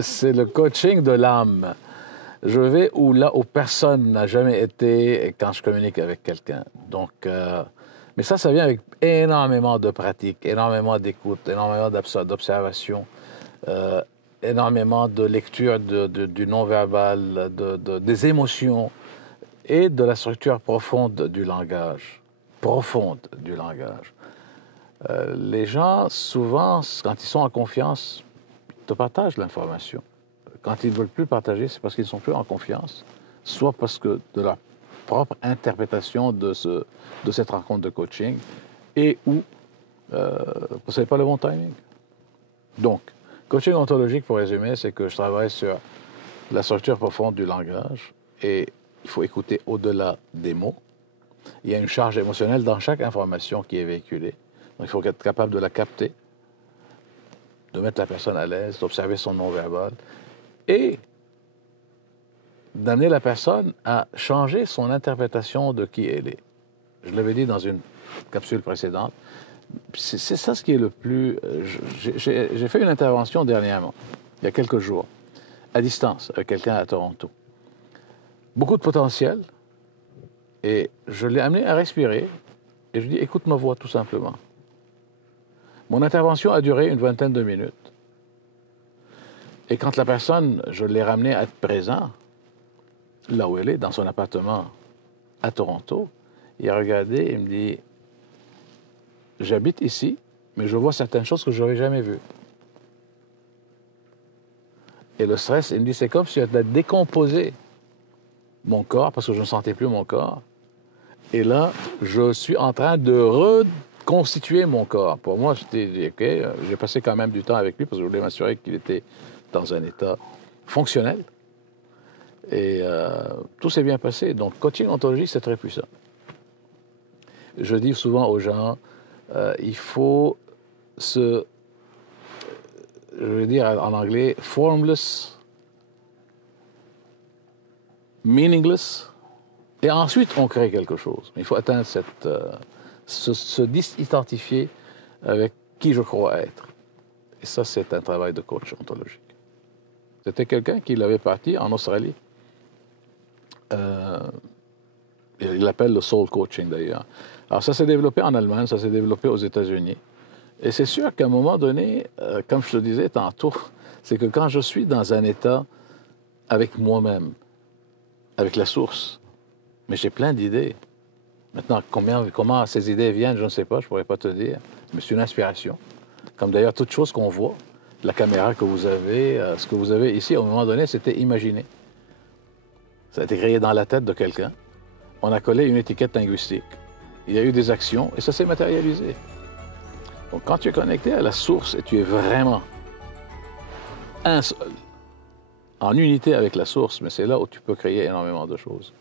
c'est le coaching de l'âme. Je vais là où personne n'a jamais été quand je communique avec quelqu'un. Donc, mais ça vient avec énormément de pratiques, énormément d'écoute, énormément d'observation, énormément de lecture du non-verbal, des émotions et de la structure profonde du langage. Profonde du langage. Les gens, souvent, quand ils sont en confiance, ils te partagent l'information. Quand ils ne veulent plus partager, c'est parce qu'ils ne sont plus en confiance, soit parce que de leur propre interprétation de cette rencontre de coaching, et ou ce n'est pas le bon timing. Donc, coaching ontologique, pour résumer, c'est que je travaille sur la structure profonde du langage, et il faut écouter au-delà des mots. Il y a une charge émotionnelle dans chaque information qui est véhiculée. Donc, il faut être capable de la capter, de mettre la personne à l'aise, d'observer son non-verbal, et d'amener la personne à changer son interprétation de qui elle est. Je l'avais dit dans une capsule précédente. C'est ça ce qui est le plus... J'ai fait une intervention dernièrement, il y a quelques jours, à distance, avec quelqu'un à Toronto. Beaucoup de potentiel, et je l'ai amené à respirer, et je lui ai dit, écoute ma voix tout simplement. Mon intervention a duré une vingtaine de minutes. Et quand la personne, je l'ai ramenée à être présent, là où elle est, dans son appartement à Toronto, il a regardé et il me dit, j'habite ici, mais je vois certaines choses que je n'aurais jamais vues. Et le stress, il me dit, c'est comme si j'avais décomposé mon corps, parce que je ne sentais plus mon corps. Et là, je suis en train de reconstituer mon corps. Pour moi, j'étais dit, OK, j'ai passé quand même du temps avec lui, parce que je voulais m'assurer qu'il était dans un état fonctionnel. Et tout s'est bien passé. Donc, coaching ontologique, c'est très puissant. Je dis souvent aux gens, il faut je veux dire en anglais, formless, meaningless, et ensuite on crée quelque chose. Il faut atteindre se disidentifier avec qui je crois être. Et ça, c'est un travail de coach ontologique. C'était quelqu'un qui l'avait parti en Australie. Il l'appelle le soul coaching d'ailleurs. Alors ça s'est développé en Allemagne, ça s'est développé aux États-Unis. Et c'est sûr qu'à un moment donné, comme je te disais tantôt, c'est que quand je suis dans un état avec moi-même, avec la source, mais j'ai plein d'idées. Maintenant, comment ces idées viennent, je ne sais pas, je ne pourrais pas te dire. Mais c'est une inspiration. Comme d'ailleurs toute chose qu'on voit, la caméra que vous avez, ce que vous avez ici, à un moment donné, c'était imaginé. Ça a été créé dans la tête de quelqu'un. On a collé une étiquette linguistique. Il y a eu des actions et ça s'est matérialisé. Donc, quand tu es connecté à la source et tu es vraiment un seul, en unité avec la source, mais c'est là où tu peux créer énormément de choses.